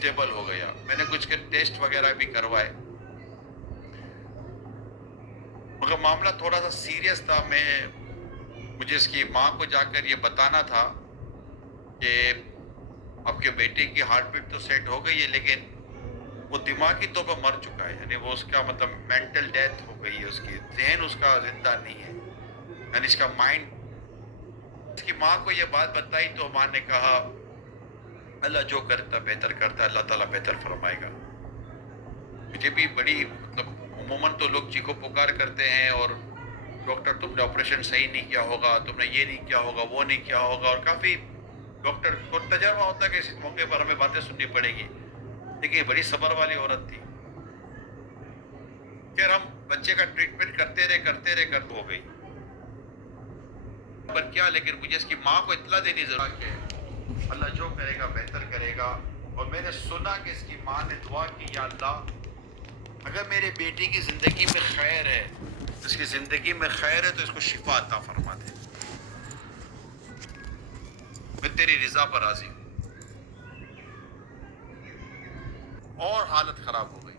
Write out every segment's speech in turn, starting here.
Stable हो गया। मैंने कुछ के टेस्ट वगैरह भी करवाए, मगर मामला थोड़ा सा सीरियस था। मुझे इसकी माँ को जाकर ये बताना था कि आपके बेटे की हार्ट बीट तो सेट हो गई है, लेकिन वो दिमागी तौर पर मर चुका है, यानी वो उसका मतलब मेंटल डेथ हो गई है, उसकी जहन उसका जिंदा नहीं है, यानी इसका माइंड। इसकी माँ को ये बात बताई तो माँ ने कहा, अल्लाह जो करता बेहतर करता है, अल्लाह ताला बेहतर फरमाएगा। मुझे भी बड़ी मतलब अमूमन तो लोग चीखो पुकार करते हैं और डॉक्टर तुमने ऑपरेशन सही नहीं किया होगा, तुमने ये नहीं किया होगा, वो नहीं किया होगा, और काफी डॉक्टर को तजर्बा होता है कि इस मौके पर हमें बातें सुननी पड़ेगी। लेकिन ये बड़ी सब्र वाली औरत थी। फिर हम बच्चे का ट्रीटमेंट करते रहे कर हो गई पर क्या, लेकिन मुझे इसकी माँ को इत्तला देनी जरूरत है, अल्लाह जो करेगा बेहतर करेगा। और मैंने सुना कि इसकी माँ ने दुआ की, या अल्लाह अगर मेरे बेटी की जिंदगी में खैर है, इसकी जिंदगी में खैर है, तो इसको शिफा अता फरमा दे, मैं तेरी रिजा पर राजी हूँ। और हालत खराब हो गई।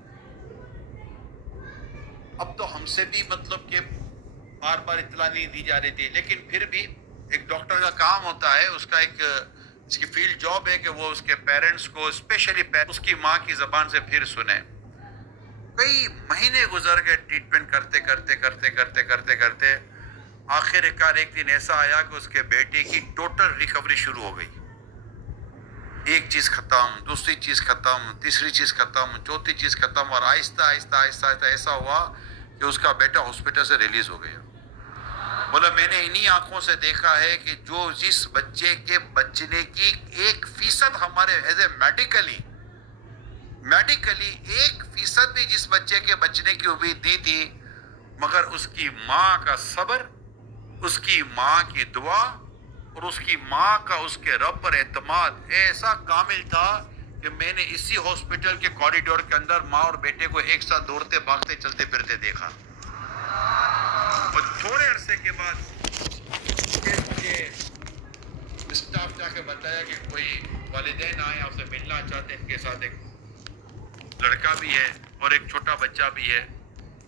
अब तो हमसे भी मतलब कि बार बार इत्तला नहीं दी जा रही थी, लेकिन फिर भी एक डॉक्टर का काम होता है, उसका एक इसकी फील्ड जॉब है कि वो उसके पेरेंट्स को, स्पेशली उसकी माँ की जबान से फिर सुने। कई महीने गुजर गए ट्रीटमेंट करते करते करते करते करते करते, आखिरकार एक दिन ऐसा आया कि उसके बेटे की टोटल रिकवरी शुरू हो गई। एक चीज खत्म, दूसरी चीज खत्म, तीसरी चीज खत्म, चौथी चीज खत्म, और आहिस्ता आहिस्ता आहिस्ता आहिस्ता ऐसा हुआ कि उसका बेटा हॉस्पिटल से रिलीज हो गया। बोला मैंने इन्हीं आंखों से देखा है कि जो जिस बच्चे के बचने की 1% हमारे एज ए मेडिकली 1% भी जिस बच्चे के बचने की उम्मीद नहीं थी, मगर उसकी माँ का सब्र, उसकी माँ की दुआ और उसकी माँ का उसके रब पर एतमाद ऐसा कामिल था कि मैंने इसी हॉस्पिटल के कॉरिडोर के अंदर माँ और बेटे को एक साथ दौड़ते भागते चलते फिरते देखा। और थोड़े अरसे के बाद फिर मुझे स्टाफ जाके बताया कि कोई वालिदैन आए, आपसे मिलना चाहते हैं, इनके साथ एक लड़का भी है और एक छोटा बच्चा भी है।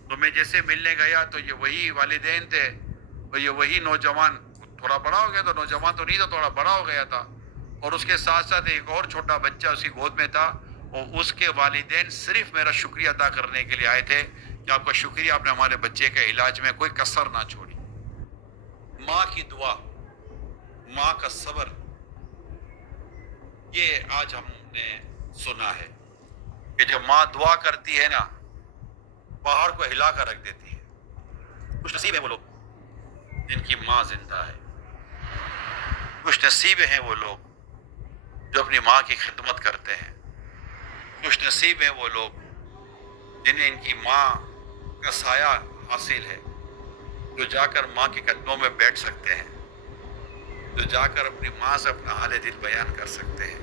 तो मैं जैसे मिलने गया तो ये वही वालिदैन थे और ये वही नौजवान, थोड़ा बड़ा हो गया, तो नौजवान तो नहीं था, थोड़ा बड़ा हो गया था, और उसके साथ साथ एक और छोटा बच्चा उसकी गोद में था। और उसके वालिदैन सिर्फ मेरा शुक्रिया अदा करने के लिए आए थे कि आपका शुक्रिया, आपने हमारे बच्चे के इलाज में कोई कसर ना छोड़ी। माँ की दुआ, माँ का सब्र, ये आज हमने सुना है कि जब माँ दुआ करती है ना, पहाड़ को हिला कर रख देती है। खुश नसीब है वो लोग जिनकी माँ जिंदा है, खुश नसीब हैं वो लोग जो अपनी माँ की खिदमत करते हैं, खुश नसीब हैं वो लोग जिन्हें इनकी माँ का साया हासिल है, जो जाकर माँ के कदमों में बैठ सकते हैं, जो जाकर अपनी माँ से अपना हाल दिल बयान कर सकते हैं,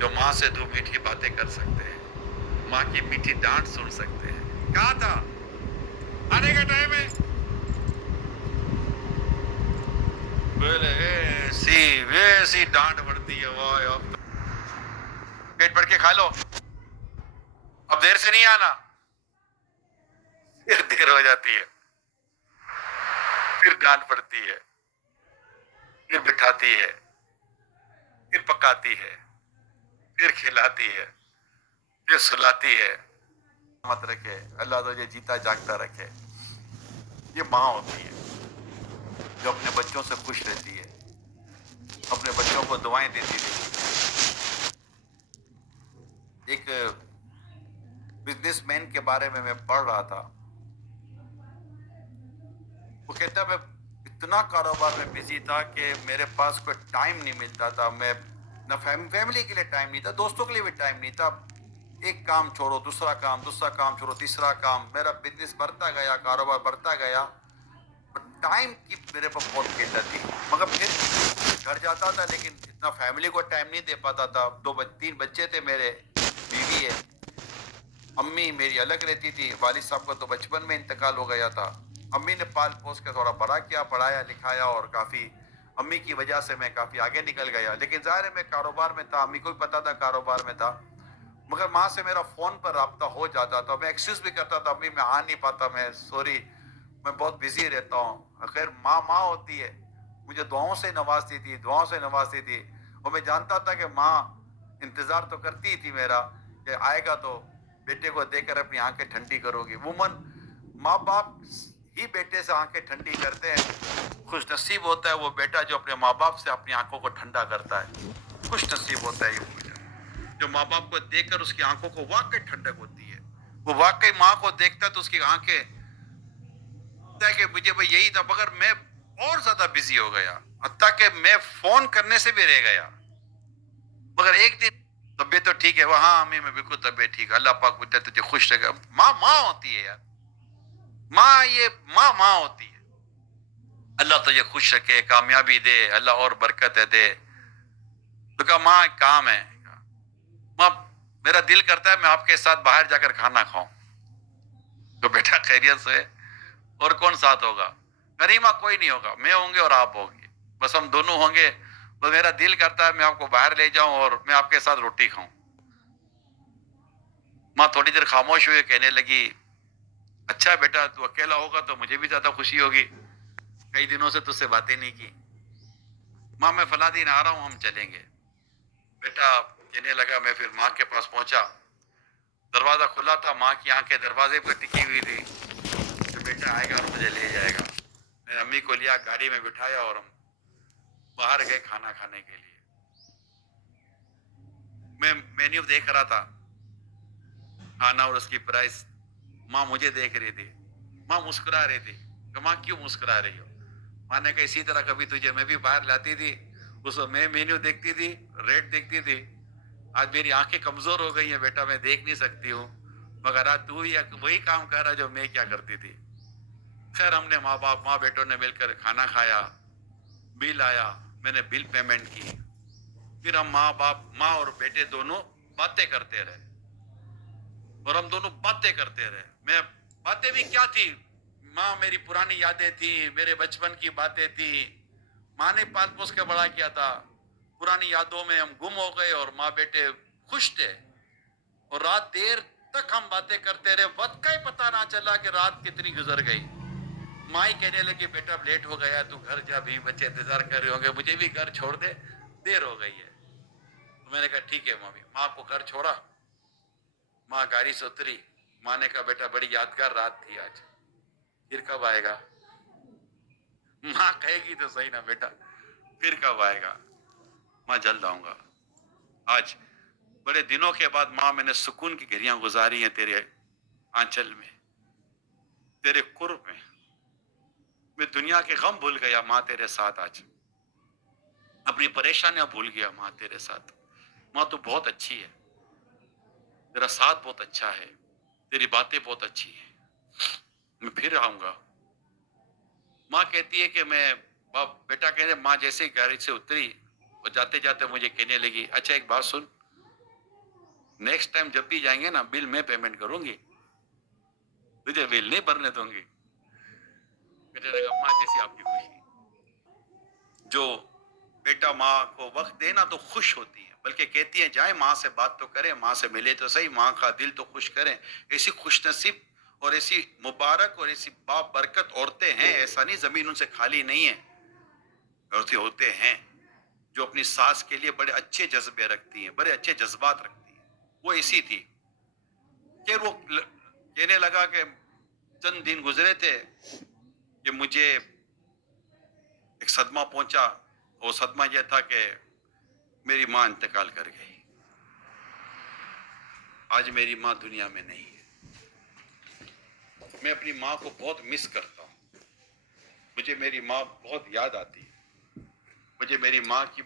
जो माँ से दो मीठी बातें कर सकते हैं, माँ की मीठी डांट सुन सकते हैं। कहा था आने का टाइम है, ऐसी वैसी डांट पड़ती है, वाह अब पेट भर के खा लो, अब देर से नहीं आना, फिर देर हो जाती है, फिर डांट पड़ती है, फिर बिठाती है, फिर पकाती है, फिर खिलाती है, फिर सुलाती है। मत रखे, अल्लाह तुझे जीता जागता रखे। ये माँ होती है जो अपने बच्चों से खुश रहती है, अपने बच्चों को दुआएं देती रहती है। एक बिजनेसमैन के बारे में मैं पढ़ रहा था, वो कहता मैं इतना कारोबार में बिजी था कि मेरे पास कोई टाइम नहीं मिलता था, मैं ना फैमिली के लिए टाइम नहीं था, दोस्तों के लिए भी टाइम नहीं था। एक काम छोड़ो दूसरा काम छोड़ो तीसरा काम, मेरा बिजनेस बढ़ता गया, कारोबार बढ़ता गया, टाइम की मेरे पर बहुत किल्लत थी। मगर फिर घर जाता था, लेकिन इतना फैमिली को टाइम नहीं दे पाता था। 3 बच्चे थे मेरे, बीवी है, अम्मी मेरी अलग रहती थी, वालिद साहब का तो बचपन में इंतकाल हो गया था। अम्मी ने पाल पोस के थोड़ा बड़ा किया, पढ़ाया लिखाया, और काफ़ी अम्मी की वजह से मैं काफ़ी आगे निकल गया। लेकिन ज़ाहिर है मैं कारोबार में था, अम्मी को भी पता था कारोबार में था। مگر ماں سے میرا فون پر رابطہ ہو جاتا تھا. میں ایکسکیوز بھی کرتا تھا, امی میں آ نہیں پاتا, میں سوری, میں بہت بزی رہتا ہوں. خیر ماں ماں ہوتی ہے, مجھے دعاؤں سے نوازتی تھی, دعاؤں سے نوازتی تھی. اور میں جانتا تھا کہ ماں انتظار تو کرتی تھی میرا کہ آئے گا تو بیٹے کو دیکھ کر اپنی آنکھیں ٹھنڈی کرو گی. عموماً ماں باپ ہی بیٹے سے آنکھیں ٹھنڈی کرتے ہیں. خوش نصیب ہوتا ہے وہ بیٹا جو اپنے ماں باپ سے اپنی آنکھوں کو ٹھنڈا کرتا ہے. خوش نصیب ہوتا ہے یہ بیٹا جو ماں باپ کو دیکھ کر اس کی آنکھوں کو واقعی ٹھنڈک ہوتی ہے. وہ واقعی ماں کو دیکھتا تو اس کی آنکھیں ہے کہ مجھے بھائی یہی تھا, مگر میں اور زیادہ بزی ہو گیا, حتیٰ کہ میں فون کرنے سے بھی رہ گیا. مگر ایک دن طبیعت تو ٹھیک ہے, وہ ہاں امی میں بالکل طبیعت ٹھیک ہے, اللہ پاک مجھے تجھے خوش رکھے. ماں ماں ہوتی ہے یار, ماں یہ ماں ماں ہوتی ہے. اللہ تجھے خوش رکھے, کامیابی دے, اللہ اور برکت دے. تو کہا ماں ایک کام ہے, ماں میرا دل کرتا ہے میں آپ کے ساتھ باہر جا کر کھانا کھاؤں. تو بیٹا خیریت سے, اور کون ساتھ ہوگا؟ غریمہ کوئی نہیں ہوگا, میں ہوں گے اور آپ ہوگی, بس ہم دونوں ہوں گے. تو میرا دل کرتا ہے میں آپ کو باہر لے جاؤں اور میں آپ کے ساتھ روٹی کھاؤں. ماں تھوڑی دیر خاموش ہوئی, کہنے لگی اچھا بیٹا تو اکیلا ہوگا تو مجھے بھی زیادہ خوشی ہوگی, کئی دنوں سے تجھ سے باتیں نہیں کی. ماں میں فلاں دن آ رہا ہوں, ہم چلیں گے. بیٹا کہنے لگا, میں پھر ماں کے پاس پہنچا, دروازہ کھلا تھا, ماں کی آنکھیں دروازے پر ٹکی ہوئی تھی کہ بیٹا آئے گا اور مجھے لے جائے گا. میں نے امی کو لیا, گاڑی میں بٹھایا اور ہم باہر گئے کھانا کھانے کے لیے. میں مینیو دیکھ رہا تھا کھانا اور اس کی پرائس. ماں مجھے دیکھ رہی تھی, ماں مسکرا رہی تھی. کہ ماں کیوں مسکرا رہی ہو؟ ماں نے کہا اسی طرح کبھی تجھے میں بھی باہر لاتی تھی, اس وقت میں مینیو دیکھتی تھی, ریٹ دیکھتی تھی. آج میری آنکھیں کمزور ہو گئی ہیں بیٹا, میں دیکھ نہیں سکتی ہوں, مگر آج تو ہی وہی کام کر رہا جو میں کیا کرتی تھی. خیر ہم نے ماں بیٹوں نے مل کر کھانا کھایا, بل آیا, میں نے بل پیمنٹ کی. پھر ہم ماں اور بیٹے دونوں باتیں کرتے رہے, اور ہم دونوں باتیں کرتے رہے. میں باتیں بھی کیا تھی, ماں میری پرانی یادیں تھی, میرے بچپن کی باتیں تھی. ماں نے پال پوس کے بڑا کیا تھا, پرانی یادوں میں ہم گم ہو گئے اور ماں بیٹے خوش تھے. اور رات دیر تک ہم باتیں کرتے رہے, وقت کا ہی پتہ نہ چلا کہ رات کتنی گزر گئی. ماں ہی کہنے لگی بیٹا اب لیٹ ہو گیا, تو گھر جا, بھی بچے انتظار کر رہے ہوں گے, مجھے بھی گھر چھوڑ دے, دیر ہو گئی ہے. تو میں نے کہا ٹھیک ہے مامی. ماں کو گھر چھوڑا, ماں گاڑی سے اتری. ماں نے کہا بیٹا بڑی یادگار رات تھی آج, پھر کب آئے گا؟ ماں کہے گی تو صحیح نا بیٹا, پھر کب آئے گا؟ ماں جلد آؤں گا. آج بڑے دنوں کے بعد ماں میں نے سکون کی گھڑیاں گزاری ہیں تیرے آنچل میں, تیرے قرب میں. میں دنیا کے غم بھول گیا ماں تیرے ساتھ, آج اپنی پریشانیاں بھول گیا ماں تیرے ساتھ. ماں تو بہت اچھی ہے, تیرا ساتھ بہت اچھا ہے, تیری باتیں بہت اچھی ہیں, میں پھر آؤں گا. ماں کہتی ہے کہ میں بیٹا کہتے ماں جیسے ہی گاڑی سے اتری اور جاتے جاتے مجھے کہنے لگی اچھا ایک بات سن, نیکسٹ ٹائم جب بھی جائیں گے نا بل میں پیمنٹ کروں گی, تجھے بل نہیں بھرنے دوں گی. کہنے لگا ماں جیسی آپ کی خوشی. جو بیٹا ماں کو وقت دے نا تو خوش ہوتی ہے, بلکہ کہتی ہے جائیں ماں سے بات تو کریں, ماں سے ملے تو صحیح, ماں کا دل تو خوش کریں. ایسی خوش نصیب اور ایسی مبارک اور ایسی برکت عورتیں ہیں, ایسا نہیں زمین ان سے خالی نہیں ہے. عورتیں ہوتے ہیں جو اپنی ساس کے لیے بڑے اچھے جذبے رکھتی ہیں, بڑے اچھے جذبات رکھتی ہیں. وہ ایسی تھی کہ وہ کہنے لگا کہ چند دن گزرے تھے کہ مجھے ایک صدمہ پہنچا. وہ صدمہ یہ تھا کہ میری ماں انتقال کر گئی. آج میری ماں دنیا میں نہیں ہے. میں اپنی ماں کو بہت مس کرتا ہوں, مجھے میری ماں بہت یاد آتی ہے. مجھے میری ماں کی